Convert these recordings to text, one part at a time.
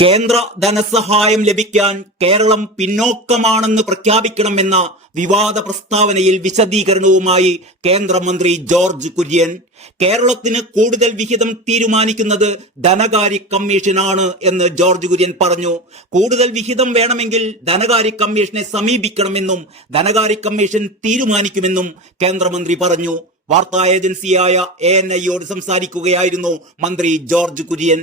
കേന്ദ്ര ധനസഹായം ലഭിക്കാൻ കേരളം പിന്നോക്കമാണെന്ന് പ്രഖ്യാപിക്കണമെന്ന വിവാദ പ്രസ്താവനയിൽ വിശദീകരണവുമായി കേന്ദ്രമന്ത്രി ജോർജ് കുര്യൻ കേരളത്തിന് കൂടുതൽ വിഹിതം തീരുമാനിക്കുന്നത് ധനകാര്യ കമ്മീഷനാണ് എന്ന് ജോർജ് കുര്യൻ പറഞ്ഞു. കൂടുതൽ വിഹിതം വേണമെങ്കിൽ ധനകാര്യ കമ്മീഷനെ സമീപിക്കണമെന്നും ധനകാര്യ കമ്മീഷൻ തീരുമാനിക്കുമെന്നും കേന്ദ്രമന്ത്രി പറഞ്ഞു. വാർത്താ ഏജൻസിയായ എ എൻ ഐയോട് സംസാരിക്കുകയായിരുന്നു മന്ത്രി ജോർജ് കുര്യൻ.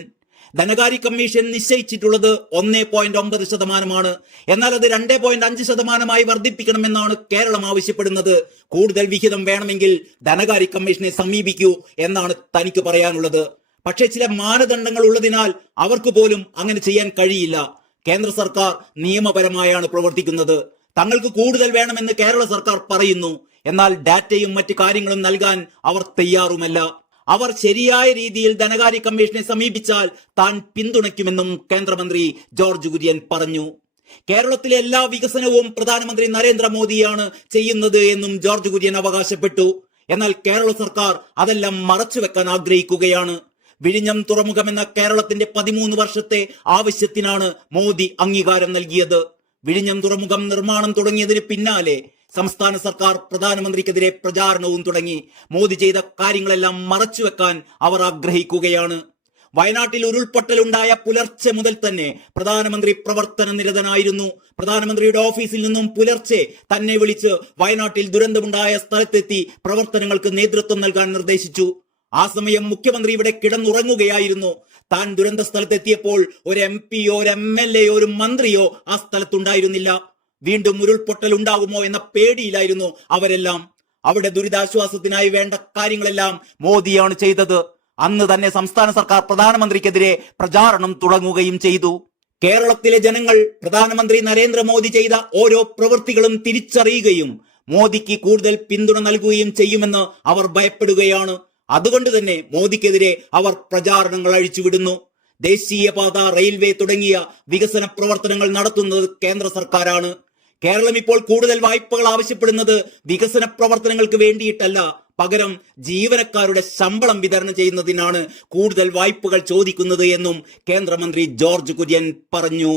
ധനകാര്യ കമ്മീഷൻ നിശ്ചയിച്ചിട്ടുള്ളത് ഒന്നേ പോയിന്റ് ഒമ്പത് ശതമാനമാണ്. എന്നാൽ അത് രണ്ടേ പോയിന്റ് അഞ്ച് ശതമാനമായി വർദ്ധിപ്പിക്കണമെന്നാണ് കേരളം ആവശ്യപ്പെടുന്നത്. കൂടുതൽ വിഹിതം വേണമെങ്കിൽ ധനകാര്യ കമ്മീഷനെ സമീപിക്കൂ എന്നാണ് തനിക്ക് പറയാനുള്ളത്. പക്ഷേ ചില മാനദണ്ഡങ്ങൾ ഉള്ളതിനാൽ അവർക്ക് പോലും അങ്ങനെ ചെയ്യാൻ കഴിയില്ല. കേന്ദ്ര സർക്കാർ നിയമപരമായാണ് പ്രവർത്തിക്കുന്നത്. തങ്ങൾക്ക് കൂടുതൽ വേണമെന്ന് കേരള സർക്കാർ പറയുന്നു. എന്നാൽ ഡാറ്റയും മറ്റ് കാര്യങ്ങളും നൽകാൻ അവർ തയ്യാറുമല്ല. അവർ ശരിയായ രീതിയിൽ ധനകാര്യ കമ്മീഷനെ സമീപിച്ചാൽ താൻ പിന്തുണയ്ക്കുമെന്നും കേന്ദ്രമന്ത്രി ജോർജ് കുര്യൻ പറഞ്ഞു. കേരളത്തിലെ എല്ലാ വികസനവും പ്രധാനമന്ത്രി നരേന്ദ്രമോദിയാണ് ചെയ്യുന്നത് എന്നും ജോർജ് കുര്യൻ അവകാശപ്പെട്ടു. എന്നാൽ കേരള സർക്കാർ അതെല്ലാം മറച്ചുവെക്കാൻ ആഗ്രഹിക്കുകയാണ്. വിഴിഞ്ഞം തുറമുഖം എന്ന കേരളത്തിന്റെ പതിമൂന്ന് വർഷത്തെ ആവശ്യത്തിനാണ് മോദി അംഗീകാരം നൽകിയത്. വിഴിഞ്ഞം തുറമുഖം നിർമ്മാണം തുടങ്ങിയതിന് പിന്നാലെ സംസ്ഥാന സർക്കാർ പ്രധാനമന്ത്രിക്കെതിരെ പ്രചാരണവും തുടങ്ങി. മോദി ചെയ്ത കാര്യങ്ങളെല്ലാം മറച്ചുവെക്കാൻ അവർ ആഗ്രഹിക്കുകയാണ്. വയനാട്ടിൽ ഉരുൾപൊട്ടലുണ്ടായ പുലർച്ചെ മുതൽ തന്നെ പ്രധാനമന്ത്രി പ്രവർത്തന നിരതനായിരുന്നു. പ്രധാനമന്ത്രിയുടെ ഓഫീസിൽ നിന്നും പുലർച്ചെ തന്നെ വിളിച്ച് വയനാട്ടിൽ ദുരന്തമുണ്ടായ സ്ഥലത്തെത്തി പ്രവർത്തനങ്ങൾക്ക് നേതൃത്വം നൽകാൻ നിർദ്ദേശിച്ചു. ആ സമയം മുഖ്യമന്ത്രി ഇവിടെ കിടന്നുറങ്ങുകയായിരുന്നു. താൻ ദുരന്ത സ്ഥലത്തെത്തിയപ്പോൾ ഒരു എം പിയോ ഒരു എം എൽ എയോ ഒരു മന്ത്രിയോ ആ സ്ഥലത്തുണ്ടായിരുന്നില്ല. വീണ്ടും ഉരുൾപൊട്ടൽ ഉണ്ടാകുമോ എന്ന പേടിയിലായിരുന്നു അവരെല്ലാം. അവിടെ ദുരിതാശ്വാസത്തിനായി വേണ്ട കാര്യങ്ങളെല്ലാം മോദിയാണ് ചെയ്തത്. അന്ന് തന്നെ സംസ്ഥാന സർക്കാർ പ്രധാനമന്ത്രിക്കെതിരെ പ്രചാരണം തുടങ്ങുകയും ചെയ്തു. കേരളത്തിലെ ജനങ്ങൾ പ്രധാനമന്ത്രി നരേന്ദ്രമോദി ചെയ്ത ഓരോ പ്രവൃത്തികളും തിരിച്ചറിയുകയും മോദിക്ക് കൂടുതൽ പിന്തുണ നൽകുകയും ചെയ്യുമെന്ന് അവർ ഭയപ്പെടുകയാണ്. അതുകൊണ്ട് തന്നെ മോദിക്കെതിരെ അവർ പ്രചാരണങ്ങൾ അഴിച്ചുവിടുന്നു. ദേശീയപാത റെയിൽവേ തുടങ്ങിയ വികസന പ്രവർത്തനങ്ങൾ നടത്തുന്നത് കേന്ദ്ര സർക്കാരാണ്. കേരളം ഇപ്പോൾ കൂടുതൽ വായ്പകൾ ആവശ്യപ്പെടുന്നത് വികസന പ്രവർത്തനങ്ങൾക്ക് വേണ്ടിയിട്ടല്ല. പകരം ജീവനക്കാരുടെ ശമ്പളം വിതരണം ചെയ്യുന്നതിനാണ് കൂടുതൽ വായ്പകൾ ചോദിക്കുന്നത് എന്നും കേന്ദ്രമന്ത്രി ജോർജ് കുര്യൻ പറഞ്ഞു.